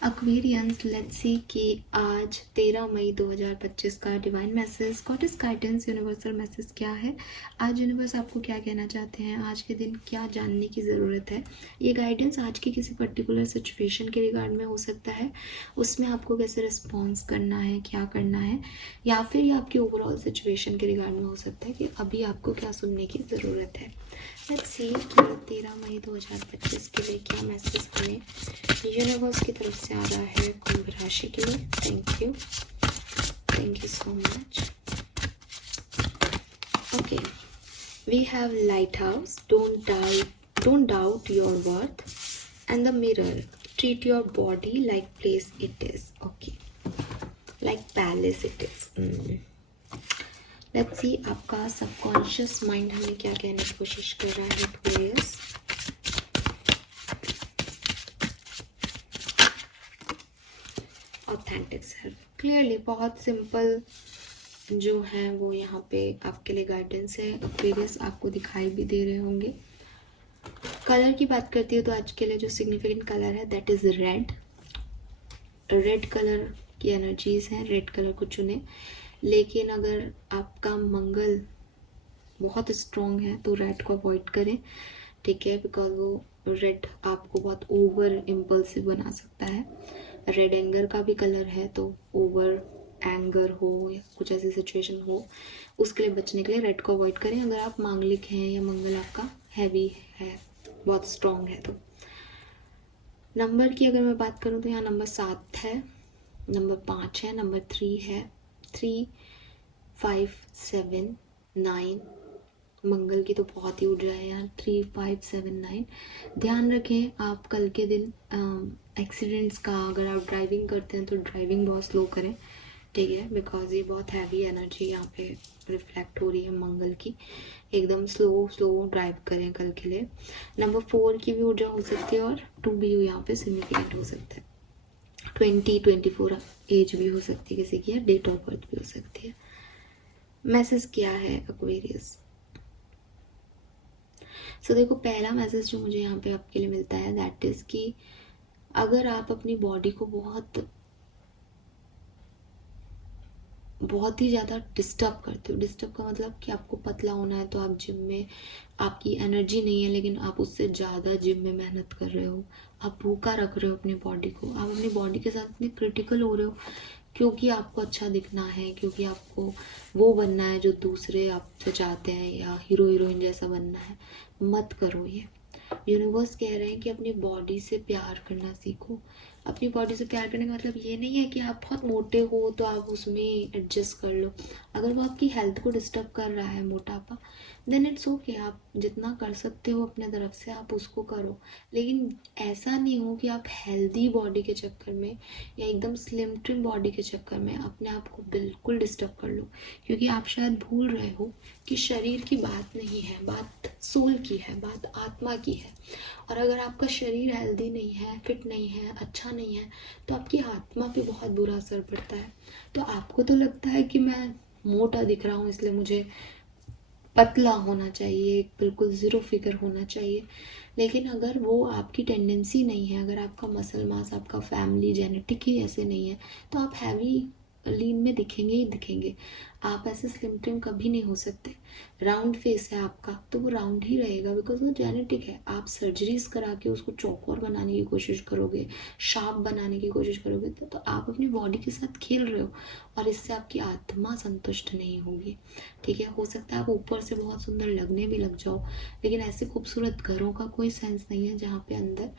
Aquarians, let's see कि आज 13 मई 2025 का divine message, goddess guidance, universal message क्या है। आज यूनिवर्स आपको क्या कहना चाहते हैं, आज के दिन क्या जानने की ज़रूरत है। ये गाइडेंस आज की किसी पर्टिकुलर सिचुएशन के रिगार्ड में हो सकता है, उसमें आपको कैसे रिस्पॉन्स करना है, क्या करना है, या फिर ये आपकी ओवरऑल सिचुएशन के रिगार्ड में हो सकता है कि अभी आपको क्या सुनने की ज़रूरत है। लेट्स सी कि 13 मई 2025 के लिए क्या मैसेज हमें यूनिवर्स की तरफ से आ रहा है कुंभ राशि के लिए। Thank you so much. Okay, we have lighthouse, don't doubt your worth, and the mirror, treat your body like place it is, okay, like palace it is. Let's see आपका subconscious mind हमें क्या कहने की कोशिश कर रहा है। Please authentic self, clearly बहुत सिंपल जो है वो यहाँ पे आपके लिए गाइडेंस है। एक्वेरियस आपको दिखाई भी दे रहे होंगे। कलर की बात करती हूँ तो आज के लिए जो सिग्निफिकेंट कलर है that is red. Red colour की एनर्जीज हैं, रेड कलर को चुने। लेकिन अगर आपका मंगल बहुत स्ट्रॉन्ग है तो रेड को अवॉइड करें, ठीक है, बिकॉज वो रेड आपको बहुत ओवर इम्पल्सिव बना सकता है। रेड एंगर का भी कलर है, तो ओवर एंगर हो या कुछ ऐसी सिचुएशन हो उसके लिए बचने के लिए रेड को अवॉइड करें। अगर आप मांगलिक हैं या मंगल आपका हैवी है, बहुत स्ट्रॉन्ग है। तो नंबर की अगर मैं बात करूँ तो यहाँ नंबर 7 है, नंबर 5 है, नंबर 3 है, 3, 5, 7, 9। मंगल की तो बहुत ही ऊर्जा है यार, 3, 5, 7, 9। ध्यान रखें आप कल के दिन एक्सीडेंट्स का, अगर आप ड्राइविंग करते हैं तो ड्राइविंग बहुत स्लो करें, ठीक है, बिकॉज ये बहुत हैवी एनर्जी यहाँ पे रिफ्लेक्ट हो रही है मंगल की। एकदम स्लो ड्राइव करें कल के लिए। नंबर 4 की भी ऊर्जा हो सकती है और 2 भी यहाँ पे सिग्निफिकेंट हो सकता है। 24 एज भी हो सकती है किसी की, या डेट ऑफ बर्थ भी हो सकती है। मैसेज क्या है एक्वेरियस? सो देखो, पहला मैसेज जो मुझे यहाँ पे आपके लिए मिलता है दैट इज कि अगर आप अपनी बॉडी को बहुत ही ज़्यादा डिस्टर्ब करते हो, डिस्टर्ब का मतलब कि आपको पतला होना है तो आप जिम में, आपकी एनर्जी नहीं है लेकिन आप उससे ज़्यादा जिम में मेहनत कर रहे हो, आप भूखा रख रहे हो अपनी बॉडी को, आप अपनी बॉडी के साथ इतने क्रिटिकल हो रहे हो क्योंकि आपको अच्छा दिखना है, क्योंकि आपको वो बनना है जो दूसरे आपसे चाहते हैं, या हीरो हीरोइन जैसा बनना है। मत करो ये। यूनिवर्स कह रहे हैं कि अपनी बॉडी से प्यार करना सीखो। अपनी बॉडी से प्यार करने का मतलब ये नहीं है कि आप बहुत मोटे हो तो आप उसमें एडजस्ट कर लो। अगर वो आपकी हेल्थ को डिस्टर्ब कर रहा है मोटापा, देन इट्स ओके, आप जितना कर सकते हो अपने तरफ से आप उसको करो। लेकिन ऐसा नहीं हो कि आप हेल्दी बॉडी के चक्कर में या एकदम स्लिम ट्रिम बॉडी के चक्कर में अपने आप को बिल्कुल डिस्टर्ब कर लो। क्योंकि आप शायद भूल रहे हो कि शरीर की बात नहीं है, बात सोल की है, बात आत्मा की है। और अगर आपका शरीर हेल्दी नहीं है, फिट नहीं है, अच्छा नहीं है, तो आपकी आत्मा पे बहुत बुरा असर पड़ता है। तो आपको तो लगता है कि मैं मोटा दिख रहा हूँ इसलिए मुझे पतला होना चाहिए, बिल्कुल ज़ीरो फिगर होना चाहिए। लेकिन अगर वो आपकी टेंडेंसी नहीं है, अगर आपका मसल मास, आपका फैमिली जेनेटिक ही ऐसे नहीं है, तो आप हैवी लीन में दिखेंगे ही दिखेंगे। आप ऐसे स्लिम ट्रिम कभी नहीं हो सकते। राउंड फेस है आपका तो वो राउंड ही रहेगा बिकॉज वो जेनेटिक है। आप सर्जरीज करा के उसको चौकोर बनाने की कोशिश करोगे, शार्प बनाने की कोशिश करोगे, तो आप अपनी बॉडी के साथ खेल रहे हो और इससे आपकी आत्मा संतुष्ट नहीं होगी, ठीक है। हो सकता है आप ऊपर से बहुत सुंदर लगने भी लग जाओ, लेकिन ऐसे खूबसूरत घरों का कोई सेंस नहीं है जहाँ पे अंदर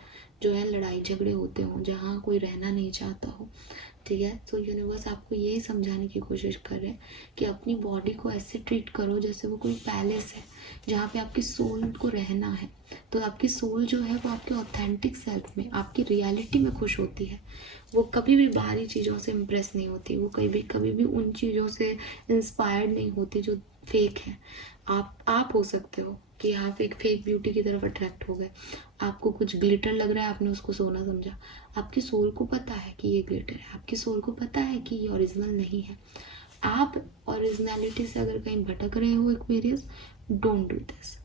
जो है लड़ाई झगड़े होते हों, जहाँ कोई रहना नहीं चाहता हो, ठीक है। तो यूनिवर्स आपको यही समझाने की कोशिश कर रहे हैं कि अपनी बॉडी को ऐसे ट्रीट करो जैसे वो कोई पैलेस है जहाँ पे आपकी सोल को रहना है। तो आपकी सोल जो है वो आपके ऑथेंटिक सेल्फ में, आपकी रियलिटी में खुश होती है। वो कभी भी बाहरी चीज़ों से इम्प्रेस नहीं होती, वो कभी भी उन चीज़ों से इंस्पायर्ड नहीं होती जो फेक है। आप हो सकते हो कि आप एक फेक ब्यूटी की तरफ अट्रैक्ट हो गए, आपको कुछ ग्लिटर लग रहा है, आपने उसको सोना समझा। आपकी सोल को पता है कि ये ग्लिटर है, आपकी सोल को पता है कि ये ओरिजिनल नहीं है। आप ओरिजिनलिटी से अगर कहीं भटक रहे हो एक्वेरियस, डोंट डू दिस।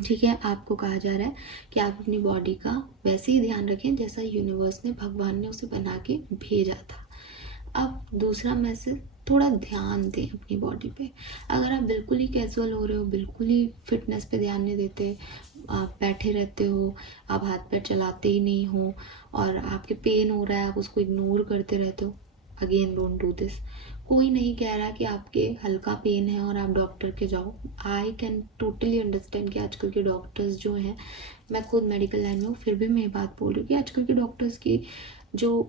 ठीक है, आपको कहा जा रहा है कि आप अपनी बॉडी का वैसे ही ध्यान रखें जैसा यूनिवर्स ने, भगवान ने उसे बना के भेजा था। अब दूसरा मैसेज, थोड़ा ध्यान दें अपनी बॉडी पे। अगर आप बिल्कुल ही कैजुअल हो रहे हो, बिल्कुल ही फिटनेस पे ध्यान नहीं देते, आप बैठे रहते हो, आप हाथ पैर चलाते ही नहीं हो और आपके पेन हो रहा है, आप उसको इग्नोर करते रहते हो, अगेन डोंट डू दिस। कोई नहीं कह रहा कि आपके हल्का पेन है और आप डॉक्टर के जाओ। आई कैन टोटली अंडरस्टैंड कि आजकल के डॉक्टर्स जो हैं, मैं खुद मेडिकल लाइन में हूँ फिर भी मैं ये बात बोल रही हूँ कि आजकल के डॉक्टर्स की जो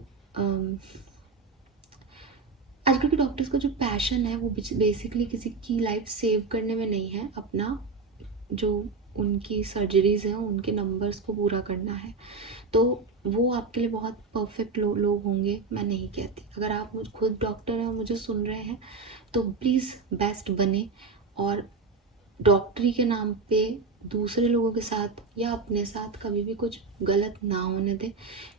आजकल के डॉक्टर्स का जो पैशन है वो बेसिकली किसी की लाइफ सेव करने में नहीं है, अपना जो उनकी सर्जरीज हैं उनके नंबर्स को पूरा करना है। तो वो आपके लिए बहुत परफेक्ट लोग होंगे, मैं नहीं कहती। अगर आप मुझ खुद डॉक्टर हैं और मुझे सुन रहे हैं तो प्लीज़ बेस्ट बने और डॉक्टरी के नाम पे दूसरे लोगों के साथ या अपने साथ कभी भी कुछ गलत ना होने दें,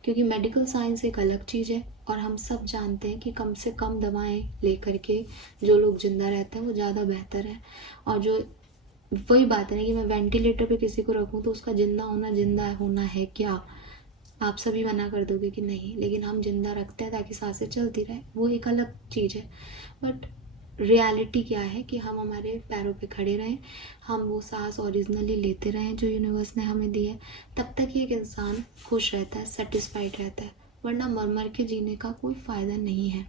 क्योंकि मेडिकल साइंस एक अलग चीज़ है और हम सब जानते हैं कि कम से कम दवाएं लेकर के जो लोग जिंदा रहते हैं वो ज़्यादा बेहतर है। और जो वही बात है ना कि मैं वेंटिलेटर पे किसी को रखूं तो उसका जिंदा होना है क्या? आप सभी मना कर दोगे कि नहीं, लेकिन हम जिंदा रखते हैं ताकि सांसें चलती रहे, वो एक अलग चीज़ है। बट रियलिटी क्या है कि हम हमारे पैरों पे खड़े रहें, हम वो सांस ओरिजिनली लेते रहें जो यूनिवर्स ने हमें दी है, तब तक ही एक इंसान खुश रहता है, सेटिस्फाइड रहता है, वरना मर मर के जीने का कोई फ़ायदा नहीं है।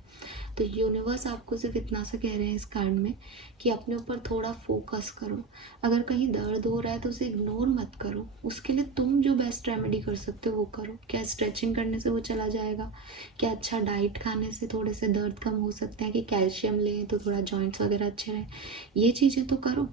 तो यूनिवर्स आपको सिर्फ इतना सा कह रहे हैं इस कार्ड में कि अपने ऊपर थोड़ा फोकस करो। अगर कहीं दर्द हो रहा है तो उसे इग्नोर मत करो, उसके लिए तुम जो बेस्ट रेमेडी कर सकते हो वो करो। क्या स्ट्रेचिंग करने से वो चला जाएगा? क्या अच्छा डाइट खाने से थोड़े से दर्द कम हो सकते हैं? कि कैल्शियम लें तो थोड़ा जॉइंट्स वगैरह अच्छे रहें? ये चीज़ें तो करो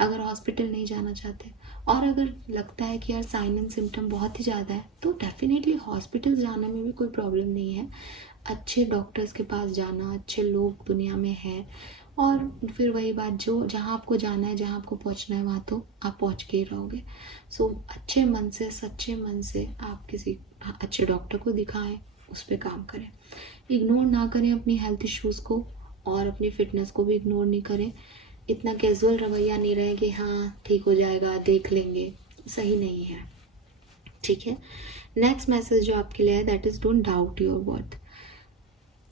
अगर हॉस्पिटल नहीं जाना चाहते। और अगर लगता है कि यार साइन एंड सिम्टम बहुत ही ज़्यादा है तो डेफिनेटली हॉस्पिटल जाने में भी कोई प्रॉब्लम नहीं है। अच्छे डॉक्टर्स के पास जाना, अच्छे लोग दुनिया में हैं, और फिर वही बात, जो जहाँ आपको जाना है, जहाँ आपको पहुँचना है वहाँ तो आप पहुँच के ही रहोगे। सो अच्छे मन से, सच्चे मन से आप किसी अच्छे डॉक्टर को दिखाएं, उस पर काम करें। इग्नोर ना करें अपनी हेल्थ इश्यूज़ को और अपनी फिटनेस को भी इग्नोर नहीं करें। इतना कैजुअल रवैया नहीं रहे कि हाँ ठीक हो जाएगा, देख लेंगे, सही नहीं है। ठीक है, नेक्स्ट मैसेज जो आपके लिए है that is don't doubt your worth.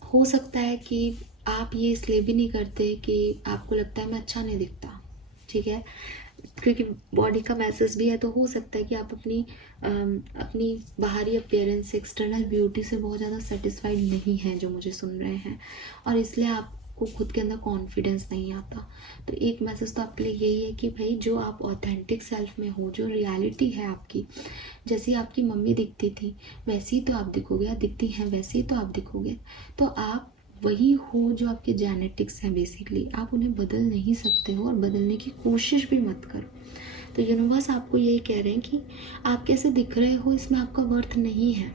हो सकता है कि आप ये इसलिए भी नहीं करते कि आपको लगता है मैं अच्छा नहीं दिखता, ठीक है, क्योंकि बॉडी का मैसेज भी है, तो हो सकता है कि आप अपनी बाहरी अपीयरेंस, एक्सटर्नल ब्यूटी से बहुत ज़्यादा सेटिस्फाइड नहीं हैं जो मुझे सुन रहे हैं, और इसलिए आपको खुद के अंदर कॉन्फिडेंस नहीं आता। तो एक मैसेज तो आपके लिए यही है कि भाई जो आप ऑथेंटिक सेल्फ में हो, जो रियलिटी है आपकी, जैसी आपकी मम्मी दिखती थी वैसी ही तो आप दिखोगे, या दिखती हैं वैसे ही तो आप दिखोगे। तो आप वही हो जो आपके जेनेटिक्स हैं, बेसिकली आप उन्हें बदल नहीं सकते हो और बदलने की कोशिश भी मत करो। तो यूनिवर्स आपको यही कह रहे हैं कि आप कैसे दिख रहे हो इसमें आपका वर्थ नहीं है।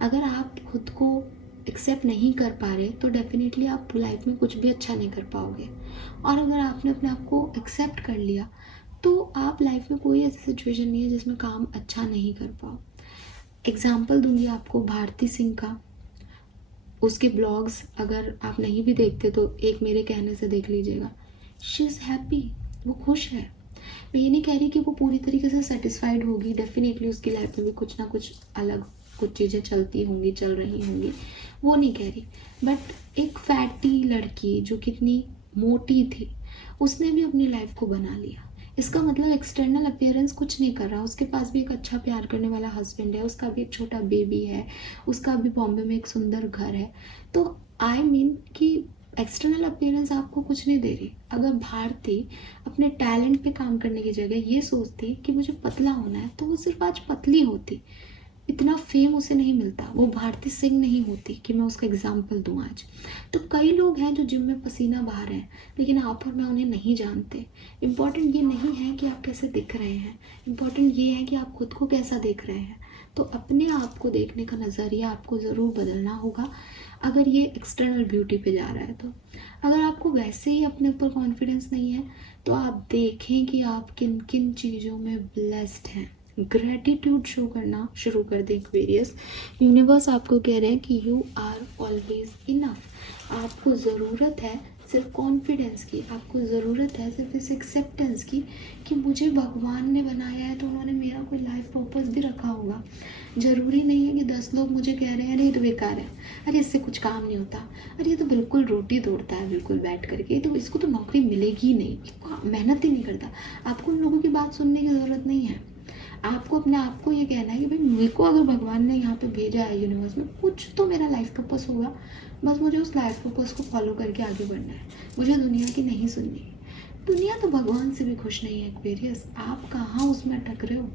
अगर आप खुद को एक्सेप्ट नहीं कर पा रहे तो डेफिनेटली आप लाइफ में कुछ भी अच्छा नहीं कर पाओगे, और अगर आपने अपने आप को एक्सेप्ट कर लिया तो आप लाइफ में कोई ऐसी सिचुएशन नहीं है जिसमें काम अच्छा नहीं कर पाओ। एग्जाम्पल दूंगी आपको भारती सिंह का, उसके ब्लॉग्स अगर आप नहीं भी देखते तो एक मेरे कहने से देख लीजिएगा। शी इज़ हैप्पी, वो खुश है। मैं ये नहीं कह रही कि वो पूरी तरीके से सेटिस्फाइड होगी, डेफिनेटली उसकी लाइफ में भी कुछ ना कुछ अलग कुछ चीज़ें चलती होंगी, चल रही होंगी, वो नहीं कह रही। बट एक फैटी लड़की जो कितनी मोटी थी उसने भी अपनी लाइफ को बना लिया। इसका मतलब एक्सटर्नल अपीयरेंस कुछ नहीं कर रहा, उसके पास भी एक अच्छा प्यार करने वाला हस्बैंड है, उसका भी एक छोटा बेबी है, उसका भी बॉम्बे में एक सुंदर घर है। तो आई मीन कि एक्सटर्नल अपीयरेंस आपको कुछ नहीं दे रही। अगर भारती अपने टैलेंट पे काम करने की जगह ये सोचती कि मुझे पतला होना है तो वो सिर्फ आज पतली होती, इतना फेम उसे नहीं मिलता, वो भारती सिंह नहीं होती कि मैं उसका एग्जाम्पल दूँ आज। तो कई लोग हैं जो जिम में पसीना बहा रहे हैं लेकिन आप और मैं उन्हें नहीं जानते। इम्पॉर्टेंट ये नहीं है कि आप कैसे दिख रहे हैं, इम्पॉर्टेंट ये है कि आप खुद को कैसा देख रहे हैं। तो अपने आप को देखने का नज़रिया आपको ज़रूर बदलना होगा अगर ये एक्सटर्नल ब्यूटी पे जा रहा है। तो अगर आपको वैसे ही अपने ऊपर कॉन्फिडेंस नहीं है तो आप देखें कि आप किन किन चीज़ों में ब्लेस्ड हैं, ग्रेटिट्यूड शो करना शुरू कर दें। एक्वेरियस, यूनिवर्स आपको कह रहे हैं कि यू आर ऑलवेज इनफ। आपको ज़रूरत है सिर्फ कॉन्फिडेंस की, आपको ज़रूरत है सिर्फ इस एक्सेप्टेंस की कि मुझे भगवान ने बनाया है तो उन्होंने मेरा कोई लाइफ पर्पस भी रखा होगा। ज़रूरी नहीं है कि 10 लोग मुझे कह रहे हैं अरे ये तो बेकार है, अरे इससे कुछ काम नहीं होता, अरे ये तो बिल्कुल रोटी तोड़ता है बिल्कुल बैठ करके, तो इसको तो नौकरी मिलेगी ही नहीं, इसको मेहनत ही नहीं करता। आपको उन लोगों की बात सुनने की ज़रूरत नहीं है। आपको अपने आप को ये कहना है कि भाई मेरे को अगर भगवान ने यहाँ पे भेजा है यूनिवर्स में, कुछ तो मेरा लाइफ पर्पस होगा, बस मुझे उस लाइफ पर्पस को फॉलो करके आगे बढ़ना है, मुझे दुनिया की नहीं सुननी। दुनिया तो भगवान से भी खुश नहीं है एक्वेरियस, आप कहाँ उसमें अटक रहे हो,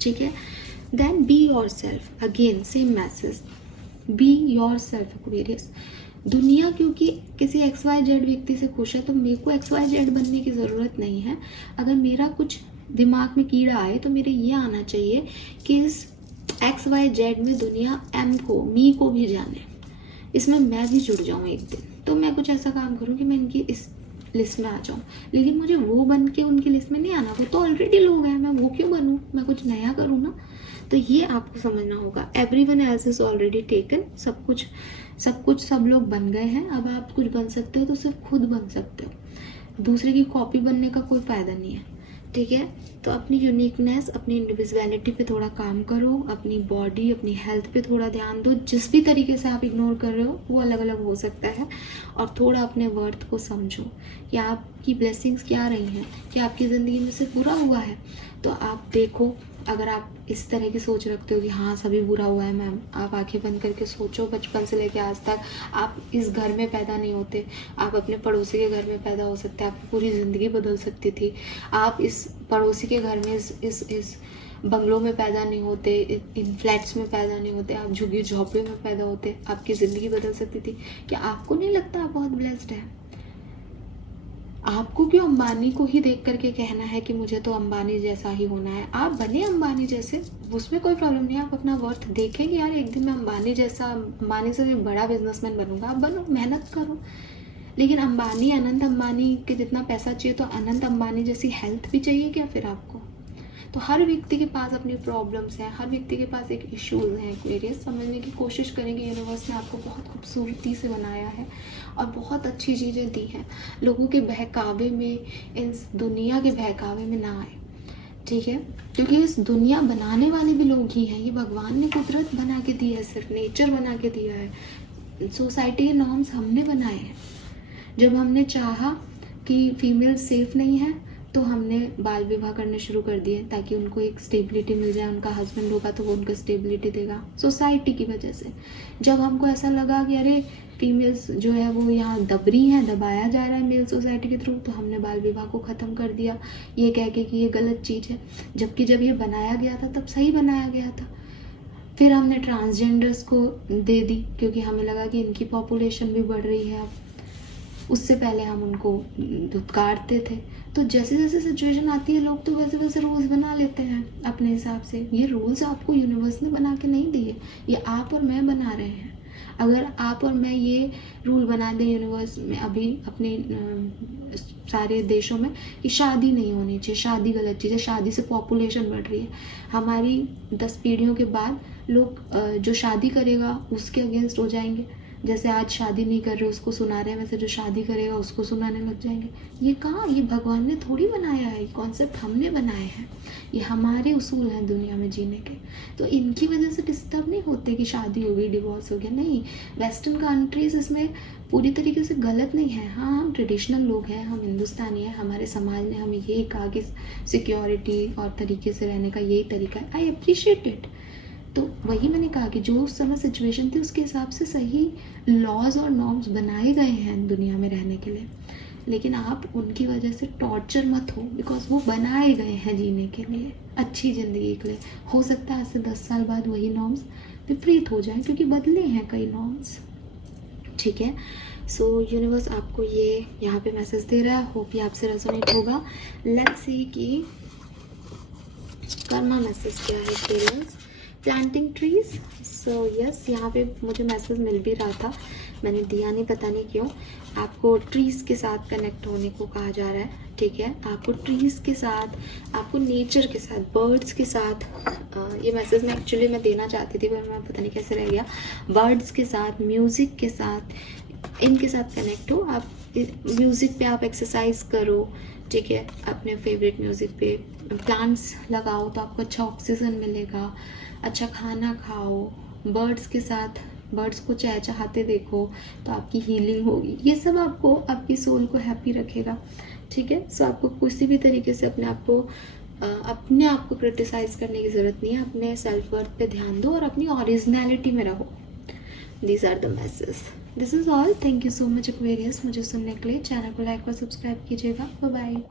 ठीक है। Then be yourself, again same message, be yourself Aquarius. दुनिया क्योंकि किसी XYZ व्यक्ति से खुश है तो मेरे को XYZ बनने की ज़रूरत नहीं है। अगर मेरा कुछ दिमाग में कीड़ा आए तो मेरे ये आना चाहिए कि इस XYZ में दुनिया M को, मी को भी जाने, इसमें मैं भी जुड़ जाऊँ एक दिन। तो मैं कुछ ऐसा काम करूँ कि मैं इनकी इस लिस्ट में आ जाऊँ, लेकिन मुझे वो बन के उनकी लिस्ट में नहीं आना, वो तो ऑलरेडी लोग हैं, मैं वो क्यों बनूँ, मैं कुछ नया करूँ ना। तो ये आपको समझना होगा, everyone else is already taken, सब कुछ सब लोग बन गए हैं, अब आप कुछ बन सकते हो तो सिर्फ खुद बन सकते हो, दूसरे की कॉपी बनने का कोई फ़ायदा नहीं है, ठीक है। तो अपनी यूनिकनेस, अपनी इंडिविजुअलिटी पे थोड़ा काम करो, अपनी बॉडी, अपनी हेल्थ पे थोड़ा ध्यान दो। जिस भी तरीके से आप इग्नोर कर रहे हो वो अलग अलग हो सकता है, और थोड़ा अपने वर्थ को समझो कि आपकी ब्लेसिंग्स क्या रही हैं, कि आपकी ज़िंदगी में सिर्फ बुरा हुआ है तो आप देखो। अगर आप इस तरह की सोच रखते हो कि हाँ सभी बुरा हुआ है मैम, आप आंखें बंद करके सोचो, बचपन से लेके आज तक आप इस घर में पैदा नहीं होते, आप अपने पड़ोसी के घर में पैदा हो सकते हैं, आपकी पूरी ज़िंदगी बदल सकती थी। आप इस पड़ोसी के घर में इस बंगलों में पैदा नहीं होते, इन फ्लैट्स में पैदा नहीं होते, आप झुग्गी झोंपड़े में पैदा होते, आपकी ज़िंदगी बदल सकती थी। क्या आपको नहीं लगता आप बहुत ब्लेस्ड है? आपको क्यों अंबानी को ही देख करके कहना है कि मुझे तो अंबानी जैसा ही होना है? आप बने अंबानी जैसे, उसमें कोई प्रॉब्लम नहीं है। आप अपना वर्थ देखें कि यार एक दिन मैं अंबानी जैसा, अंबानी से भी बड़ा बिजनेसमैन बनूंगा। आप बनो, मेहनत करो। लेकिन अंबानी, अनंत अंबानी के जितना पैसा चाहिए तो अनंत अंबानी जैसी हेल्थ भी चाहिए क्या फिर आपको? तो हर व्यक्ति के पास अपनी प्रॉब्लम्स हैं, हर व्यक्ति के पास एक इश्यूज हैं। एक्वेरियस समझने की कोशिश करेंगे, यूनिवर्स ने आपको बहुत खूबसूरती से बनाया है और बहुत अच्छी चीज़ें दी हैं। लोगों के बहकावे में, इस दुनिया के बहकावे में ना आए, ठीक है, क्योंकि इस दुनिया बनाने वाले भी लोग ही हैं। ये भगवान ने कुदरत बना के दी है, सिर्फ नेचर बना के दिया है। सोसाइटी के नॉर्म्स हमने बनाए हैं। जब हमने चाहा कि फीमेल सेफ नहीं है तो हमने बाल विवाह करने शुरू कर दिए ताकि उनको एक स्टेबिलिटी मिल जाए, उनका हस्बैंड होगा तो वो उनको स्टेबिलिटी देगा, सोसाइटी की वजह से। जब हमको ऐसा लगा कि अरे फीमेल्स जो है वो यहाँ दब रही हैं, दबाया जा रहा है मेल सोसाइटी के थ्रू, तो हमने बाल विवाह को ख़त्म कर दिया, ये कह के कि ये गलत चीज़ है। जबकि जब ये बनाया गया था तब सही बनाया गया था। फिर हमने ट्रांसजेंडर्स को दे दी क्योंकि हमें लगा कि इनकी पॉपुलेशन भी बढ़ रही है अब, उससे पहले हम उनको धुतकारते थे। तो जैसे जैसे सिचुएशन आती है लोग तो वैसे वैसे रूल्स बना लेते हैं अपने हिसाब से। ये रूल्स आपको यूनिवर्स ने बना के नहीं दिए, ये आप और मैं बना रहे हैं। अगर आप और मैं ये रूल बना दें यूनिवर्स में अभी अपने सारे देशों में कि शादी नहीं होनी चाहिए, शादी गलत चीज़ है, शादी से पॉपुलेशन बढ़ रही है, हमारी 10 पीढ़ियों के बाद लोग जो शादी करेगा उसके अगेंस्ट हो जाएंगे। जैसे आज शादी नहीं कर रहे उसको सुना रहे हैं, वैसे जो शादी करेगा उसको सुनाने लग जाएंगे। ये कहाँ, ये भगवान ने थोड़ी बनाया है, ये कॉन्सेप्ट हमने बनाए हैं, ये हमारे उसूल हैं दुनिया में जीने के। तो इनकी वजह से डिस्टर्ब नहीं होते कि शादी हो गई, डिवोर्स हो गया, नहीं। वेस्टर्न कंट्रीज इसमें पूरी तरीके से गलत नहीं है। हाँ, हम ट्रेडिशनल लोग हैं, हम हिंदुस्तानी हैं, हमारे समाज ने हमें यही कहा कि सिक्योरिटी और तरीके से रहने का यही तरीका है। I appreciate it. तो वही मैंने कहा कि जो उस समय सिचुएशन थी उसके हिसाब से सही लॉज और नॉर्म्स बनाए गए हैं दुनिया में रहने के लिए। लेकिन आप उनकी वजह से टॉर्चर मत हो, बिकॉज वो बनाए गए हैं जीने के लिए, अच्छी ज़िंदगी के लिए। हो सकता है आज से 10 साल बाद वही नॉर्म्स विपरीत हो जाएं क्योंकि बदले हैं कई नॉर्म्स, ठीक है। सो यूनिवर्स आपको ये यहाँ पे मैसेज दे रहा है, होप ये आपसे रेजोनेट होगा। लेट्स सी कि कर्मा मैसेज क्या है parents. Planting trees, so yes, यहाँ पे मुझे मैसेज मिल भी रहा था, मैंने दिया नहीं, पता नहीं क्यों। आपको ट्रीज़ के साथ कनेक्ट होने को कहा जा रहा है, ठीक है। आपको ट्रीज़ के साथ, आपको नेचर के साथ, बर्ड्स के साथ, ये मैसेज मैं एक्चुअली देना चाहती थी पर मैं पता नहीं कैसे रह गया। बर्ड्स के साथ, म्यूज़िक के साथ, इनके साथ कनेक्ट हो। आप म्यूज़िक पे आप एक्सरसाइज करो, ठीक है, अपने फेवरेट म्यूज़िक पे प्लांट्स लगाओ तो आपको अच्छा ऑक्सीजन मिलेगा, अच्छा खाना खाओ, बर्ड्स के साथ बर्ड्स को चहचहाते देखो तो आपकी हीलिंग होगी। ये सब आपको आपकी सोल को हैप्पी रखेगा, ठीक है। सो आपको किसी भी तरीके से अपने आप को क्रिटिसाइज करने की ज़रूरत नहीं है। अपने सेल्फ वर्थ पे ध्यान दो और अपनी ओरिजिनलिटी में रहो। These are the message. This is all. Thank you so much Aquarius मुझे सुनने के लिए। चैनल को लाइक और सब्सक्राइब कीजिएगा। Bye bye.